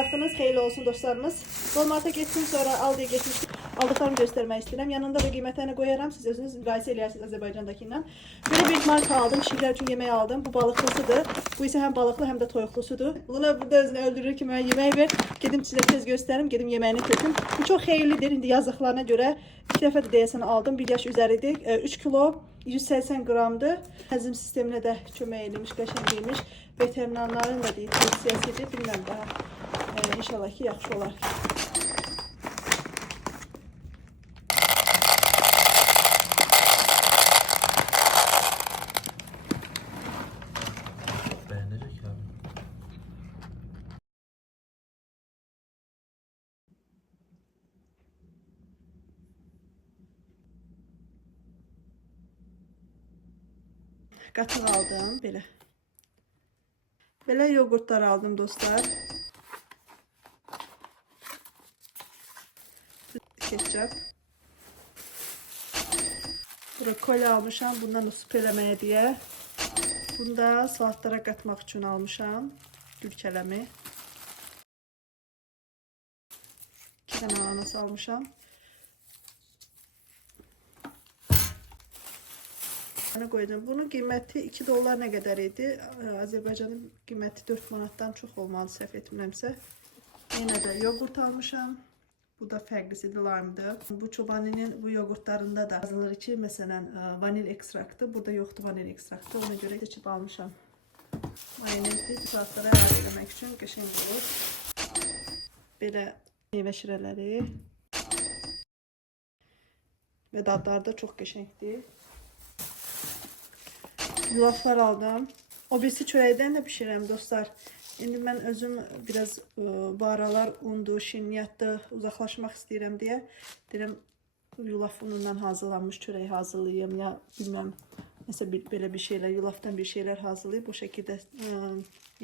Vaxtınız xeyirli olsun dostlarımız. Walmart'a getdim, sonra Aldi'yə getmişdim. Aldıqlarımı göstərmək istəyirəm. Yanında da qiymətlərini qoyaram. Siz özünüz müqayisə edərsiniz Azərbaycandakindən. Böyle bir marka aldım. Şirlər üçün yemək aldım. Bu balıqlısıdır. Bu isə həm balıqlı, həm də toyuqlusudur. Luna burada özünü öldürür ki, mənə yemək ver. Gedim sizə tez göstərim. Gedim yeməyini töküm. Bu çox xeyirlidir. İndi yazdıqlarına görə 2 dəfə də deyəsən aldım. 1 yaş üzəridir. 3 kilo 180 qramdır. Həzm sisteminə də kömək edilmiş, qəşəng edilmiş. Veterinarların da deyil, tövsiyəsidir. Bilməm daha. İnşallah ki, yaxşı olar. Beğenecek abi. Qatıq aldım, belə. Belə yoğurtlar aldım dostlar. Ketçap. Brokoli almışam, bundan da süp eləməyə deyə. Bunu da salatlara qatmaq üçün almışam. Gülkələmi. 2 dənə ananas almışam. Qoydum. Bunun qiyməti 2 dollar nə qədər idi? Azərbaycanın qiyməti 4 manatdan çox olmalı, səhv etmirəmsə. Yenə də yoğurt almışam. Bu da fərqlisidir, lime'dır. Bu çobaninin bu yoğurtlarında da yazılır ki, məsələn, vanil ekstraktı. Burada yoxdur vanil ekstraktı. Ona görə seçib almışam. Mayonezli salatlara əlavə etmək üçün qəşəng olur. Belə meyvə şirələri. Və dadları da çox qəşəngdir. Yulaflar aldım. O birisi çörəkdən də bişirəm dostlar. İndi mən özüm biraz bu aralar undu, şirniyyatdı, uzaqlaşmaq istəyirəm deyə. Deyirəm, yulaf unundan hazırlanmış çörək hazırlayayım ya bilməm. Nəsə belə bir şeylər, yulafdan bir şeylər hazırlayıb bu şəkildə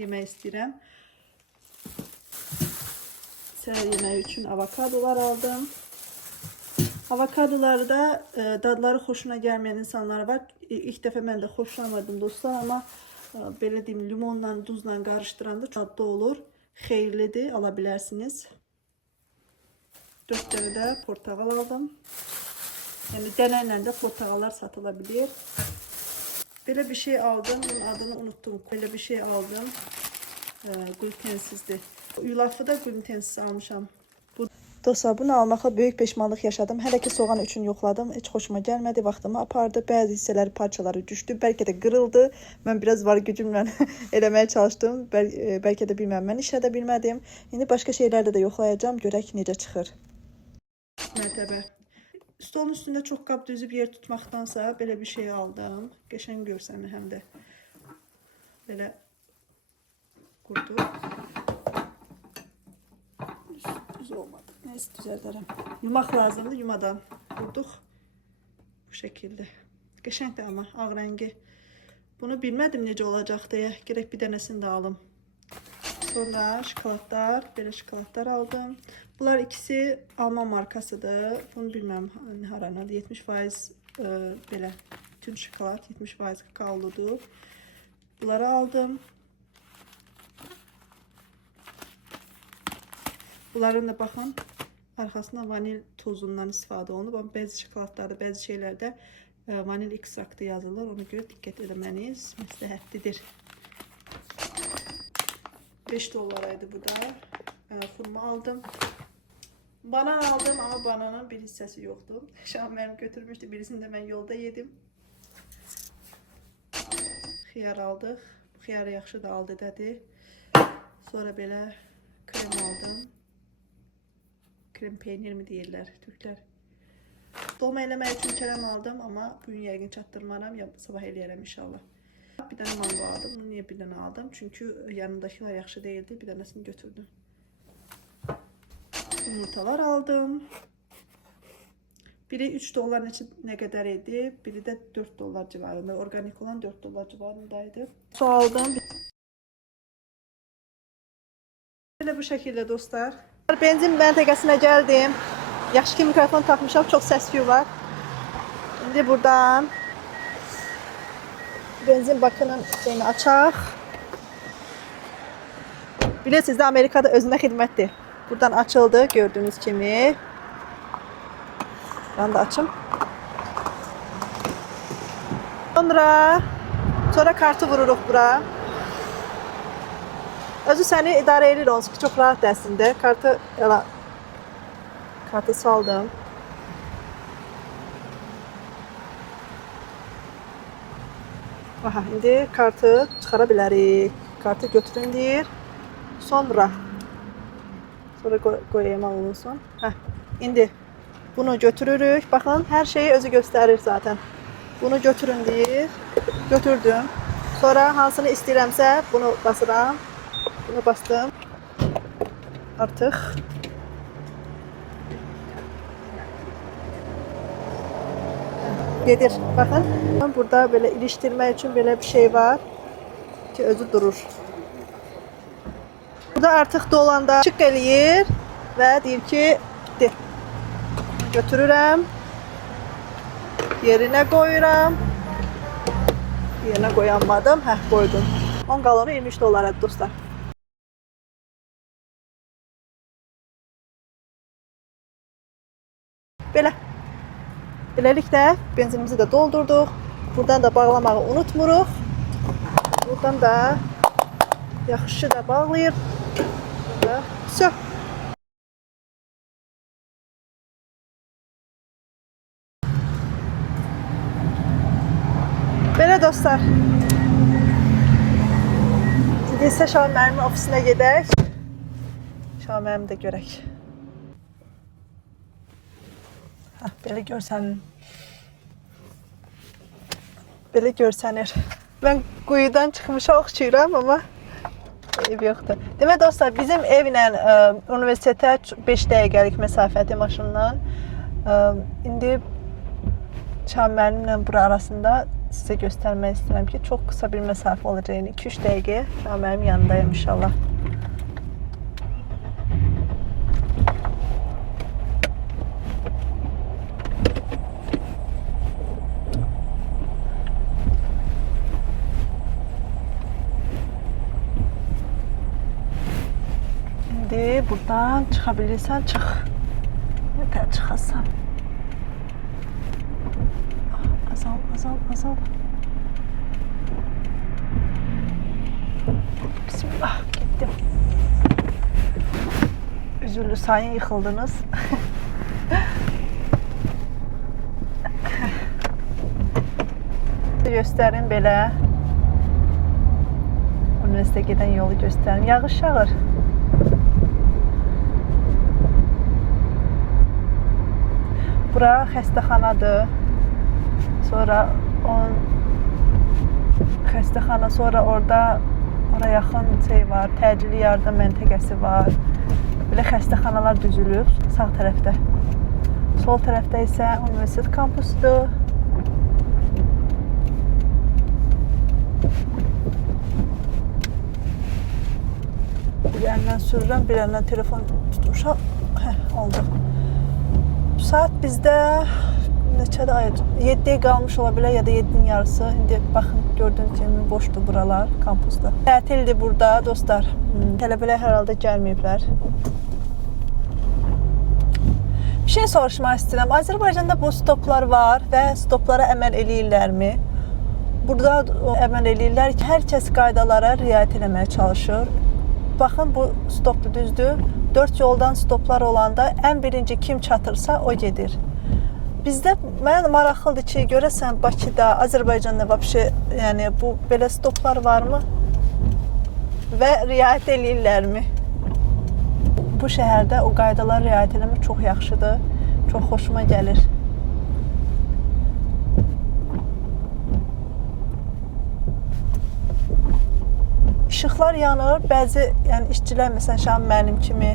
yemək istəyirəm. Səhər yeməyi üçün avokadolar aldım. Avokadoları da dadları xoşuna gəlməyən insanlar var. İlk dəfə mən də xoşlamadım dostlar, amma belə deyim, limonla, duzla qarışdıranda çox dadlı olur. Xeyirlidir, ala bilərsiniz. 4 dənə də portağal aldım. Yəni dənəylə də portağallar satıla bilir. Belə bir şey aldım, bunun adını unuttum. Belə bir şey aldım. Glutensizdir. Yulafı da glutensiz almışam. Dostlar, bunu almaqla böyük peşmanlıq yaşadım. Hələ ki soğan üçün yoxladım. Heç xoşuma gəlmədi, vaxtımı apardı. Bəzi hissələri, parçaları düşdü. Bəlkə də qırıldı. Mən biraz var gücümlə eləməyə çalışdım. Bəlkə də bilməm, mən işlədə bilmədim. İndi başqa şeylərdə də yoxlayacağım. Görək necə çıxır. Mərtəbə. Stolun üstündə çox qab düzüb yer tutmaqdansa belə bir şey aldım. Qəşəng görsənir həm də. Belə qurdu. Düz olmadı. Neyse düzəldərəm. Yumaq lazımdır. Yumadan qurduq. Bu şəkildə. Qəşəngdir amma ağ rəngi. Bunu bilmədim necə olacaq deyə. Gerək bir dənəsini də alım. Sonra şokoladlar. Belə şokoladlar aldım. Bunlar ikisi Alman markasıdır. Bunu bilməm haranadır. 70% belə bütün şokolad 70% kakaoludur. Bunları aldım. Bunların da baxın, arxasında vanil tozundan istifadə olunub. Amma bəzi şokoladlarda, bəzi şeylərdə vanil ekstraktı yazılır. Ona görə diqqət etməniz məsləhətlidir. 5 dollaraydı bu da. Xurma aldım. Banan aldım, amma bananın bir hissəsi yoxdur. Şam mənim götürmüşdü. Birisini də mən yolda yedim. Xiyar aldıq. Bu xiyarı yaxşı da aldı dedi. Sonra belə krem aldım. Krem peynir mi deyirlər Türklər. Dolma eləmək üçün kərəm aldım, amma bugün yəqin çatdırmaram, ya sabah eləyərəm inşallah. Bir dənə mango aldım. Bunu niyə bir dənə aldım? Çünki yanındakiler yaxşı değildi. Bir dənəsini götürdüm. Yumurtalar aldım. Biri 3 dollar nə qədər idi? Biri də 4 dollar civarında. Organik olan 4 dollar civarındaydı. Su aldım. Böyle bu şekilde dostlar. Benzin məntəqəsinə gəldim. Yaxşı ki mikrofon takmışam, çox səs-küy var. İndi buradan benzin bakının şeyini açaq. Bilirsiniz de Amerika'da özünə xidmətdir. Buradan açıldı gördüğünüz kimi. Ben de açım. Sonra kartı vururuq bura. Özü səni idarə edir onsuz ki, çox rahat əslində. Kartı saldım. Aha, indi kartı çıxara bilərik. Kartı götürün deyir. Sonra qoyayım olunsun. Hə, indi bunu götürürük. Baxın, hər şeyi özü göstərir zaten. Bunu götürün deyir. Götürdüm. Sonra hansını istəyirəmsə bunu basıram. Bunu bastım. Artıq. Gedir. Baxın. Burada belə ilişdirmək üçün belə bir şey var ki, özü durur. Burada artıq dolanda çık eləyir və deyir ki, de. Götürürəm. Yerinə qoyuram. Yerinə qoyamadım. Hə, qoydum. 10 qalonu 23 dolara dostlar. Belə. Beləliklə benzinimizi də doldurduq. Buradan da bağlamağı unutmuruq. Buradan da yaxşı da bağlayır. Все. Belə dostlar. İndi isə Şahin müəllimin ofisinə gedək. Şahin müəllimi də görək. Belə görsənir. Belə görsənir. Mən quyudan çıxmışam, oxşuyuram, amma ev yoxdur. Demək dostlar, bizim evlə universitetə 5 dəqiqəlik məsafəti maşınla. İndi Şahin müəllimlə bura arasında sizə göstərmək istəyirəm ki, çox qısa bir məsafə olacaq. Yəni 2-3 dəqiqə Şahin müəllimin yanındayım inşallah. İndi buradan çıxa bilirsən, çıx. Nətər çıxasan? Azal. Bismillah, gittim. Üzüllü sayın yıxıldınız. Göstərin belə. Üniversiteye gedən yolu göstərin. Yağış yağır. Bura xəstəxanadır. Sonra xəstəxana, sonra ora yaxın şey var, təcili yardım məntəqəsi var. Belə xəstəxanalar düzülüb sağ tərəfdə. Sol tərəfdə isə universitet kampusudur. Bir əlindən sürürəm, bir əlindən telefon tutmuşam. Oldu. Saat bizdə neçədə ayır? 7'ye qalmış ola bilər ya da 7'nin yarısı. İndi baxın, gördüyünüz kimi boşdur buralar kampusda. Tətildir burada dostlar. Tələbələr hər halda gəlməyiblər. Bir şey soruşmaq istəyirəm. Azərbaycanda bu stoplar var və stoplara əməl eləyirlərmi? Burada əməl eləyirlər ki, hər kəs qaydalara riayət etməyə çalışır. Baxın, bu stopdur, düzdür. 4 yoldan stoplar olanda ən birinci kim çatırsa o gedir. Bizdə mənə maraqlıdır ki, görəsən Bakıda, Azərbaycanda vəbşə, yəni bu belə stoplar varmı? Və riayət eləyirlərmi? Bu şəhərdə o qaydalara riayət etmək çox yaxşıdır. Çox xoşuma gəlir. İşıqlar yanır. Bəzi yəni işçilər məsələn Şahin müəllim kimi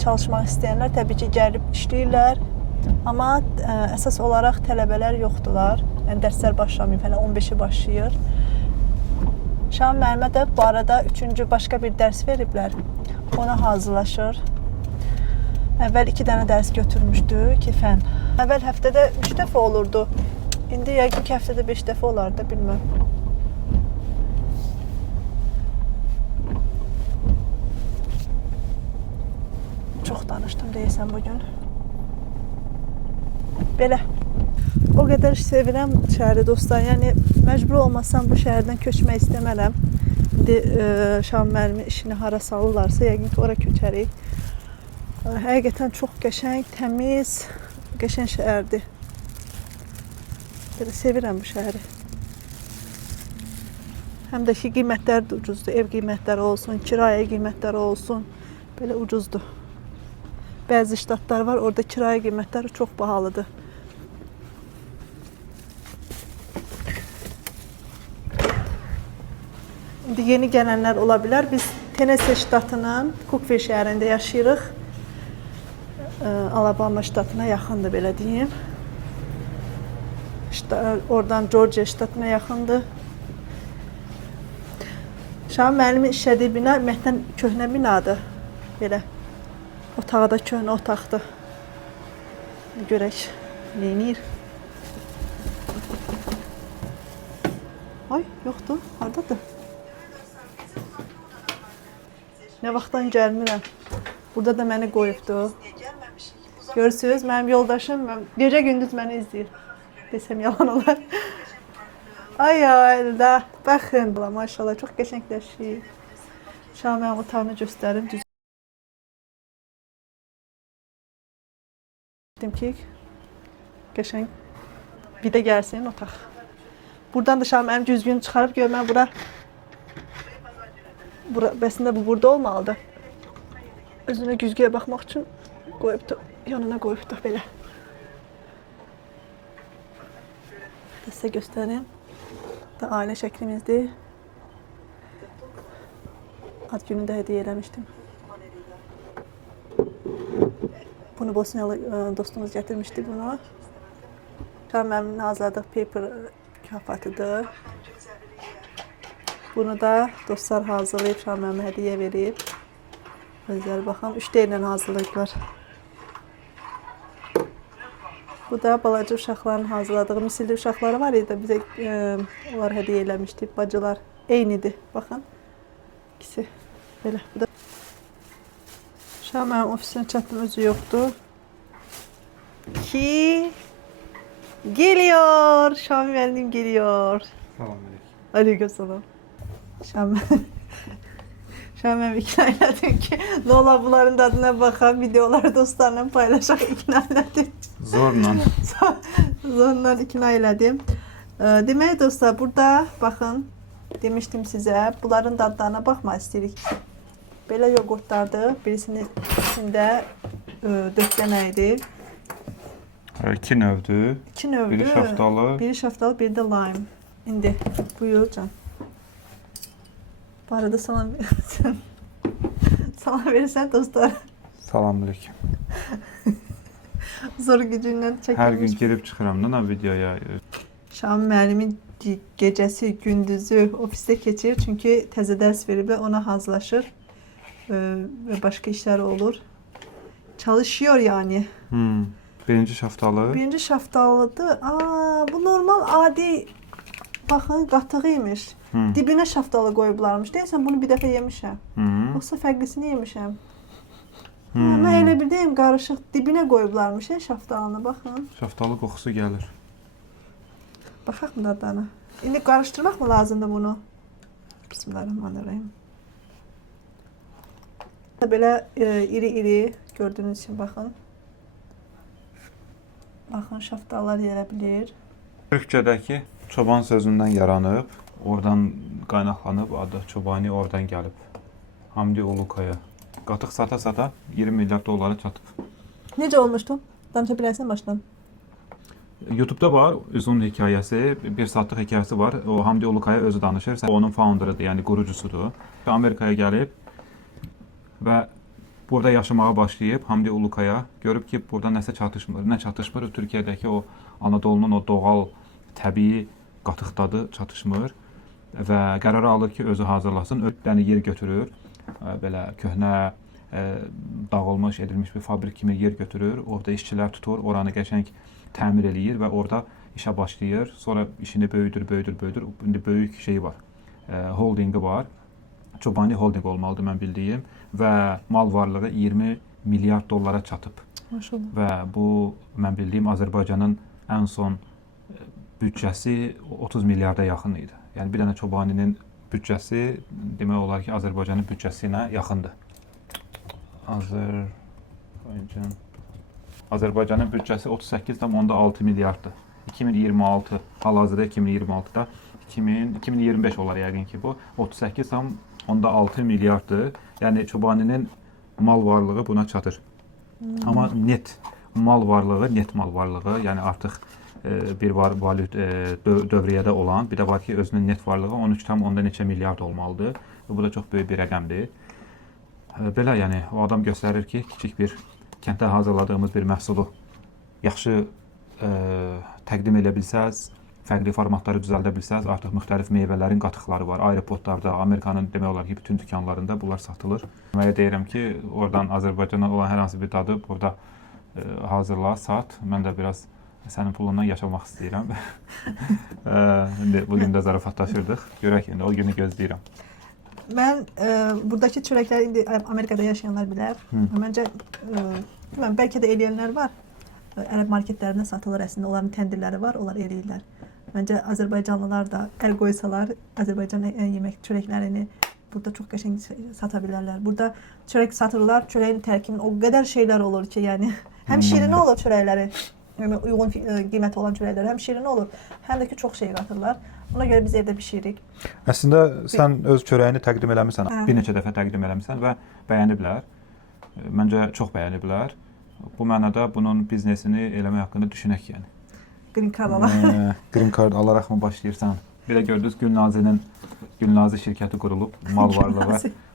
çalışmaq istəyənlər təbii ki, gəlib işləyirlər. Amma əsas olaraq tələbələr yoxdular. Yəni dərslər başlamayıb, hələ 15-i başlayır. Şahin müəllimə də bu arada 3-cü başqa bir dərs veriblər. Ona hazırlaşır. Əvvəl 2 dənə dərs götürmüşdü, 2 fən. Əvvəl həftədə 3 dəfə olurdu. İndi yəqin ki, həftədə 5 dəfə olar da, bilməm. Çox danışdım deyəsən bugün. Belə. O qədər sevirəm şəhəri dostlar. Yəni məcbur olmasam bu şəhərdən köçmək istəmərəm. İndi Şahin müəllimi işini hara salırlarsa, yəqin ki, ora köçərik. Həqiqətən çox qəşəng, təmiz, qəşəng şəhərdir. Belə sevirəm bu şəhəri. Həm də ki, qiymətləri də ucuzdur. Ev qiymətləri olsun, kirayə qiymətləri olsun. Belə ucuzdur. Bəzi ştatlar var, orada kirayə qiymətləri çox bahalıdır. İndi yeni gələnlər ola bilər. Biz Tennessee ştatının Cookeville şəhərində yaşayırıq. Alabama ştatına yaxındır, belə deyim. Oradan Georgia ştatına yaxındır. Şahin müəllimin işlədiyi bina ümumiyyətlə köhnə binadır. Belə. Otağı da köhnə otaqdır. Görək, neynir? Ay, yoxdur. Haradadır? Nə vaxtdan gəlmirəm. Burada da məni qoyubdu. Görürsünüz, mənim yoldaşım gecə gündüz məni izləyir. Desəm yalan olar. Ay da, baxın. Maşallah, çox qəşəngləşir. Şahin mənim otağını göstərim. Dedim ki, qəşəng bir də gəlsin otaq. Buradan da Şahin mənim düzgün çıxarıb gör, mən bura bəsində bu burada olmalıdır. Özünə güzgüyə baxmaq üçün qoyubdu, yanına qoyubdu belə. Sizə göstərim. Bu da ailə şəklimizdir. Ad günündə hədiyyə eləmişdim. Bunu Bosniyalı dostumuz gətirmişdi bunu. Şahin müəllimin hazırladığı paper mükafatıdır. Bunu da dostlar hazırlayıb Şahin müəllimə hədiyyə verib. Özləri baxın, 3D ilə hazırlayıblar. Bu da balaca uşaqların hazırladığı misilli uşaqları var idi. Bizə onlar hədiyyə eləmişdi. Bacılar eynidir. Baxın. İkisi belə. Bu da Şahin müəllim ofisinə çatdım, özü yoxdur. Ki geliyor. Şahin müəllim geliyor. Selamünaleyküm. Aleykümselam. Şahin müəllim ikna elədim ki, nə ola bunların dadına baxaq, videoları dostlarla paylaşaq, ikna elədim. Zorla. Zorla ikna elədim. Demək dostlar, burada baxın, demişdim sizə, bunların dadlarına baxmaq istəyirik. Belə yoğurtlardır, birisinin içində 4 dənəydir. 2 növdür. 2 növdür. Biri şaftalı. Biri şaftalı, biri də lime. İndi buyur can. Bu arada salam verirsən. Salam verirsən dostlar. Selamünaleyküm. Zor gücündən çəkilmiş. Hər gün girib çıxıram da videoya. Şahin müəllimin gecəsi, gündüzü ofisdə keçir. Çünki təzə dərs veriblər, ona hazırlaşır. Və başqa işləri olur. Çalışıyor yani. Birinci şaftalı. Birinci şaftalıdır. Bu normal, adi, baxın, qatığıymış. Dibinə şaftalı qoyublarmış. Deyəsən, bunu bir dəfə yemişəm. Yoxsa fərqlisini yemişəm. Mən elə bir deyim, qarışıq dibinə qoyublarmış şaftalını, baxın. Şaftalı qoxusu gəlir. Baxaq mı dadana? İndi qarışdırmaq mı lazımdır bunu? Bismillahirrahmanirrahim. Belə iri-iri gördüyünüz üçün baxın. Baxın, şaftalar yerə bilir. Türkçədəki çoban sözündən yaranıb, oradan qaynaqlanıb, adı çobani oradan gəlib. Hamdi Ulukaya. Qatıq sata-sata 20 milyard dollara çatıb. Necə olmuşdu? Danışa bilərsən başdan. YouTube'da var uzun hekayəsi, 1 saatlıq hekayəsi var. O Hamdi Ulukaya özü danışır. Onun founderıdır, yəni qurucusudur. Amerikaya gəlib və burada yaşamağa başlayıb Hamdi Ulukaya. Görüb ki, burada nəsə çatışmır. Nə çatışmır? Türkiyədəki o Anadolunun o doğal, təbii qatıqdadı çatışmır. Və qərarı alır ki, özü hazırlasın. Ötdəni yer götürür. Belə köhnə, dağılmış, edilmiş bir fabrik kimi yer götürür. Orada işçilər tutur, oranı qəşəng təmir eləyir və orada işə başlayır. Sonra işini böyüdür. İndi böyük şeyi var, holdingi var. Çobani Holding olmalıdır mən bildiyim və mal varlığı 20 milyard dollara çatıb. Maşallah. Və bu mən bildiyim Azərbaycanın ən son büdcəsi 30 milyarda yaxın idi. Yəni bir dənə Çobaninin büdcəsi demək olar ki, Azərbaycanın büdcəsinə yaxındır. Azərbaycanın büdcəsi 38,6 milyarddır. 2026, hal-hazırda 2026-da 2025 olar yəqin ki bu 38,6 milyarddır. Yəni Çobaninin mal varlığı buna çatır. Amma net mal varlığı, yəni artıq bir valyut dövriyyədə olan, bir də var ki, özünün net varlığı 13,10 neçə milyard olmalıdır. Bu da çox böyük bir rəqəmdir. Belə, yəni o adam göstərir ki, kiçik bir kənddə hazırladığımız bir məhsulu yaxşı təqdim edə bilsəz, fərqli formatları düzəldə bilsəz, artıq müxtəlif meyvələrin qatıqları var. Aeroportlarda, Amerikanın demək olar ki, bütün dükanlarında bunlar satılır. Mənə deyirəm ki, oradan Azərbaycana olan hər hansı bir dadı burada hazırla, sat. Mən də biraz sənin pulundan yaşamaq istəyirəm. Bugün də zarafatlaşırdıq. Görək, indi o günü gözləyirəm. Mən buradakı çörəkləri indi Amerikada yaşayanlar bilər. Məncə bəlkə də eləyənlər var. Ərəb marketlərində satılır əslində. Onların təndirləri var, onlar eləyirlər. Məncə Azərbaycanlılar da əl qoysalar Azərbaycan yemək çörəklərini burada çox qəşəng sata bilərlər. Burada çörək satırlar, çörəyin tərkibində o qədər şeylər olur ki, yəni həm şirin olur çörəkləri, yəni uyğun qiymət olan çörəklər, həm şirin olur, həm də ki çox şey qatırlar. Ona görə biz evdə bişiririk. Əslində sən öz çörəyini təqdim eləmisən, bir neçə dəfə təqdim eləmisən və bəyəniblər. Məncə çox bəyəniblər. Bu mənada bunun biznesini eləmək haqqında düşünək yəni. Green card alaq. Green card alaraq mı başlayırsan? Bir də gördünüz Gülnazi şirkəti qurulub,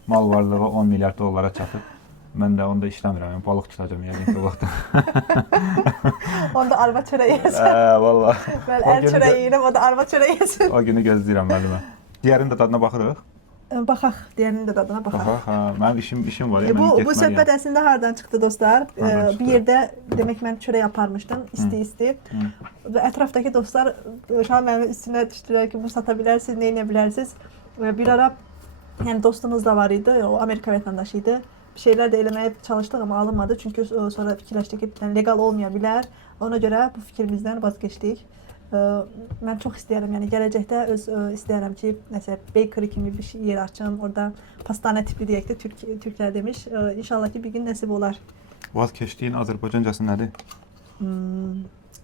mal varlığı 10 milyard dollara çatıb. Mən də onda işləmirəm, yəni balıq tutacağam yəqin ki o vaxtda. Onda arva çörəyi yesin. Vallahi. Mən əl çörəyi yeyirəm, o da arva çörəyi yesin. O günü gözləyirəm müəllimə. Digərinin də dadına baxırıq. Baxaq, digərinin də dadına baxaq. Baxaq, mənim işim var. Bu söhbət əslində hardan çıxdı dostlar? Bir yerdə demək mən çörək aparmışdım, isti. Və ətrafdakı dostlar şu an mənim üstünə düşdülər ki, bunu sata bilərsiniz, nə edə bilərsiniz. Bir ara yəni dostumuz da var idi, o Amerika vətəndaşı idi. Bir şeylər də eləməyə çalışdıq amma alınmadı. Çünki sonra fikirləşdik ki, legal olmaya bilər. Ona görə bu fikrimizdən vazgeçdik. Mən çox istəyirəm, yəni gələcəkdə istəyirəm ki, nəsə bakery kimi bir yer açım, orada pastane tipli deyək də türklər demiş. İnşallah ki bir gün nəsib olar. Vazkeçdiyin Azərbaycancası nədir?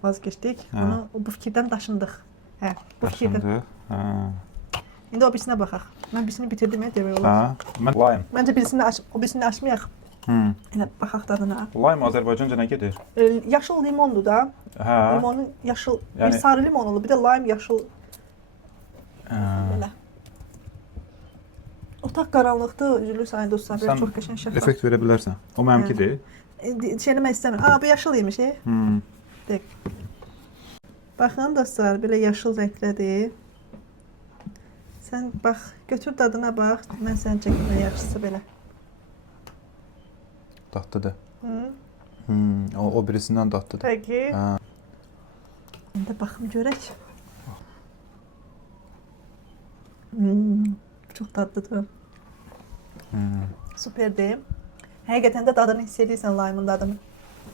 Vazgeçdik. Bu fikirdən daşındıq. Hə, bu fikirdən. İndi o birisinə baxaq. Mən birisini bitirdim demək olar. Mən lime. Məncə o birisini açmayaq. Elə baxaq dadına. Lime Azərbaycanca nə gedir? Yaşıl limondur da. Limonun yaşıl, bir sarı limon olur, bir də lime yaşıl. Belə. Otaq qaranlıqdır, üzülür sayın dostlar, belə çox qəşəng şəffaf. Effekt verə bilərsən. O mənimkidir. Şey eləmək istəmirəm. Bu yaşıl imiş. Baxın dostlar, belə yaşıl rənglədir. Sən bax, götür dadına bax, mən səni çəkim yaxşısı belə. Dadlıdır. O birisindən dadlıdır. Peki. İndi baxım görək. Çox dadlıdır. Superdir. Həqiqətən də dadını hiss edirsən lime'ın dadını.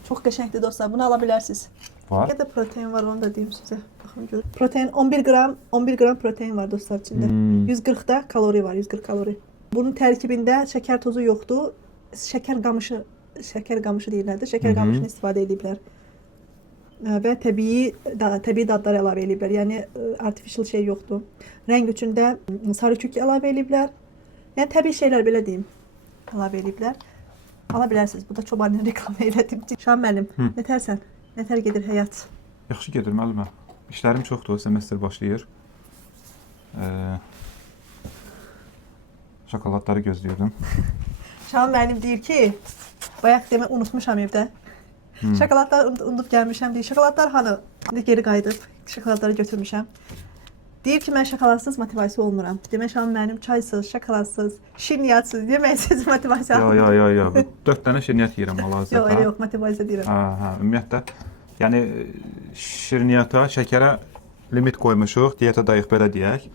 Çox qəşəngdir dostlar, bunu ala bilərsiniz. Var. Nə qədər protein var onu da deyim sizə. Baxın görün. Protein 11 qram protein var dostlar içində. 140 da kalori var, 140 kalori. Bunun tərkibində şəkər tozu yoxdur. Şəkər qamışı deyirlər də, şəkər qamışını istifadə ediblər. Və təbii dadlar əlavə ediblər. Yəni artificial şey yoxdur. Rəng üçün də sarı kök əlavə ediblər. Yəni təbii şeylər belə deyim. Əlavə ediblər. Ala bilərsiniz. Bu da Çobanın reklamı elədim. Şahan müəllim, nətərsən? Nətər gedir həyat? Yaxşı gedir müəllimə. İşlərim çoxdur, semestr başlayır. Şokoladları gözləyirdim. Şahan müəllim deyir ki, bayaq demə unutmuşam evdə. Şokoladları unutub gəlmişəm deyir. Şokoladlar hanı? Geri qayıdıb şokoladları götürmüşəm. Deyir ki, mən şokoladsız motivasiya olmuram. Demək Şahan müəllim çaysız, şokoladsız, şirniyatsız, yeməksiz motivasiya almıram. Yox. 4 dənə şirniyyat yeyirəm hal-hazırda. Yox, elə yox, motivasiya deyirəm. Ümumiyyətlə, yəni şirniyyata, şəkərə limit qoymuşuq, diyetadayıq belə deyək.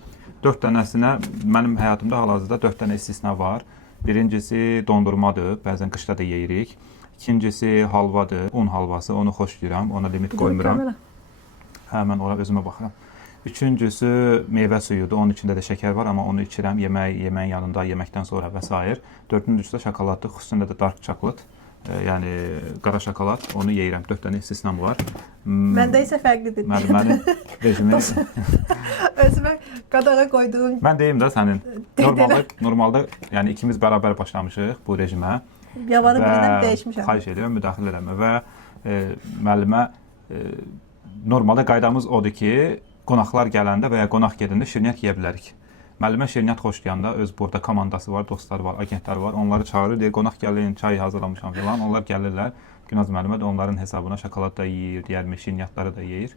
4 dənəsinə mənim həyatımda hal-hazırda 4 dənə istisna var. Birincisi dondurmadır, bəzən qışda da yeyirik. İkincisi halvadır, un halvası, onu xoşlayıram, ona limit qoymuram. Hə, mən ora özümə baxıram. Üçüncüsü meyvə suyudur, onun içində də şəkər var, amma onu içirəm yeməyin yanında, yeməkdən sonra və s. Dördüncüsü də şokoladdır, xüsusilə də dark chocolate, yəni qara şokolad, onu yeyirəm. 4 dənə istisnam var. Məndə isə fərqlidir. Mənim rejimi... Özümə qadağa qoyduğum... Mən deyim də sənin. Normalda yəni ikimiz bərabər başlamışıq bu rejimə. Yavanı birindən dəyişmişəm. Xahiş edirəm, müdaxilə eləmə və müəllimə normalda qaydamız odur ki, qonaqlar gələndə və ya qonaq gedəndə şirniyyat yeyə bilərik. Müəllimə şirniyyat xoşlayanda öz burada komandası var, dostları var, agentləri var. Onları çağırır, deyir, qonaq gəlin, çay hazırlamışam filan. Onlar gəlirlər. Günaz müəllimə də onların hesabına şokolad da yeyir, digər şirniyyatları da yeyir.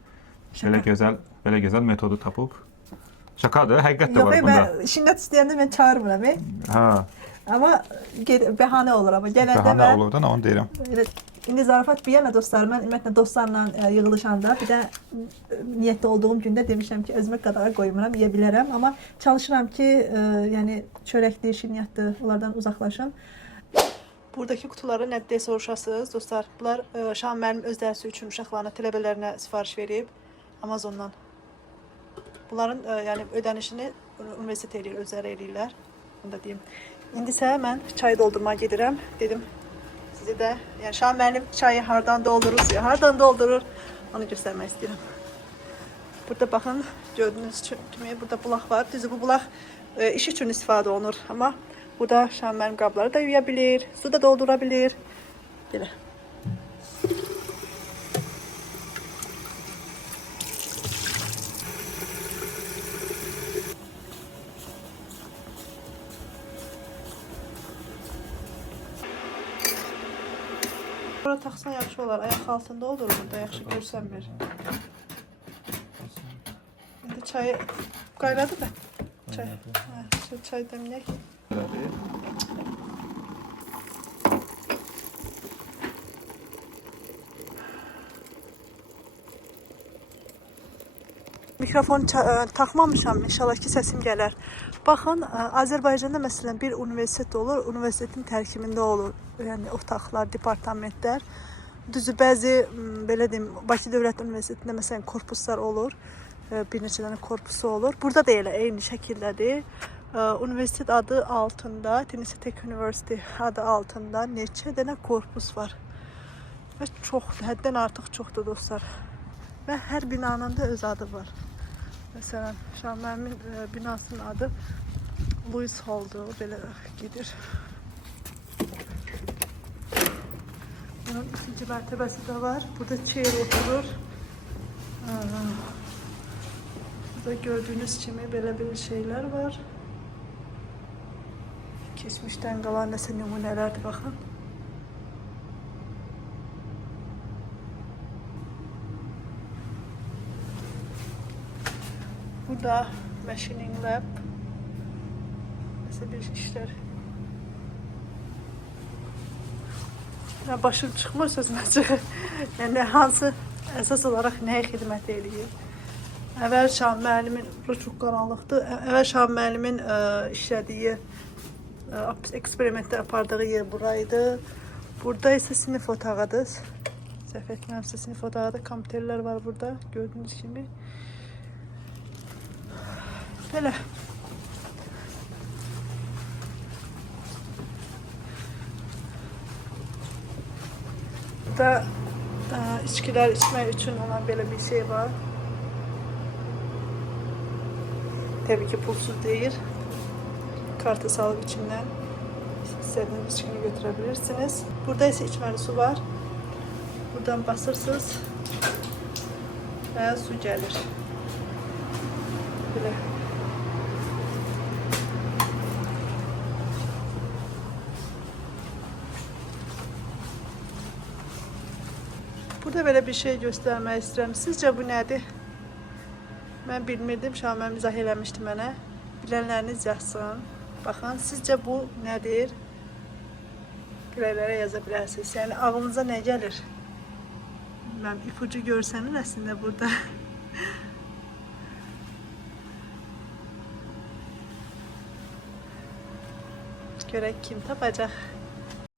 Belə gözəl metodu tapıb. Şakadır, həqiqət də var bunda. Yox, mən şirniyyat istəyəndə mən çağırmıram. Hə. Amma bəhanə olur, amma gələndə bəhanə olur da, onu deyirəm. İndi zarafat bir yana dostlarım, mən ümumiyyətlə dostlarla yığılışanda bir də niyyətli olduğum gündə demişəm ki, özümə qadağa qoymuram, yeyə bilərəm, amma çalışıram ki, yəni çörəkli, şirniyyatlı, onlardan uzaqlaşım. Buradakı kutuları nədə soruşasınız dostlar. Bunlar Şahan müəllim öz dərsi üçün uşaqlarına, tələbələrinə sifariş verib Amazondan. Bunların yəni ödənişini universitet eləyir, özləri eləyirlər. Bunu da deyim. İndi isə mən çay doldurmaya gedirəm. Dedim size de, yani Şahan müəllim çayı hardan doldurur, suyu hardan doldurur, onu göstermek istiyorum. Burada baxın, gördüğünüz kimi burada bulaq var. Düzü bu bulaq iş üçün istifadə olunur, amma burada Şahan müəllim qabları da yuya bilir, su da doldura bilir. Belə. Bura taxsan yaxşı olar. Ayaq altında olur burada, yaxşı görsənmir. İndi çayı qaynadı mı? Çay. Hə, çay demləyək. Mikrofon taxmamışam, inşallah ki səsim gələr. Baxın, Azərbaycanda məsələn bir universitet olur, universitetin tərkibində olur. Yəni otaqlar, departamentlər. Düzü bəzi belə deyim, Bakı Dövlət Universitetində məsələn korpuslar olur. Bir neçə dənə korpusu olur. Burada da elə eyni şəkildədir. Universitet adı altında, Tennessee Tech University adı altında neçə dənə korpus var. Və çoxdur, həddən artıq çoxdur dostlar. Və hər binanın da öz adı var. Məsələn, Şahan müəllimin binasının adı Louis Hall'dur, belə gedir. Bunun ikinci mərtəbəsi də var. Burada chair oturur. Burada gördüğünüz kimi belə bir şeyler var. Keçmişdən qalan nəsə nümunələrdir, baxın. Burada machining lab. Nəsə bir işlər. Başım çıxmır sözümə çıxır. Yəni hansı əsas olaraq nəyə xidmət eləyir? Əvvəl Şahan müəllimin, bura çox qaranlıqdır. Əvvəl Şahan müəllimin işlədiyi, eksperimentdə apardığı yer buraydı. Burada isə sinif otağıdır. Səhv etmirəmsə sinif otağıdır. Kompüterlər var burada, gördüyünüz kimi. Belə. Burada içkiler içmək üçün olan belə bir şey var. Tabii ki pulsuz değil. Kartı salıb içindən istədiyiniz içkini götürebilirsiniz. Burada ise içməli su var. Buradan basırsınız və su gəlir. Belə. Burada belə bir şey göstərmək istəyirəm. Sizcə bu nədir? Mən bilmirdim, Şahan müəllim izah eləmişdi mənə. Bilənləriniz yazsın. Baxın, sizcə bu nədir? Qürələrə yaza bilərsiniz. Yəni ağlınıza nə gəlir? Bilməm, ipucu görsənir əslində burada. Görək kim tapacaq.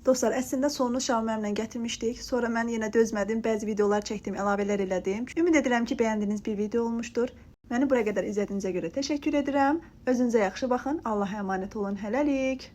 Dostlar, əslində sonunu Şamimlə gətirmişdik. Sonra mən yenə dözmədim. Bəzi videolar çəkdim, əlavələr elədim. Ümid edirəm ki, bəyəndiyiniz bir video olmuşdur. Məni buraya qədər izlədiyinizə görə təşəkkür edirəm. Özünüzə yaxşı baxın. Allah'a əmanət olun. Hələlik.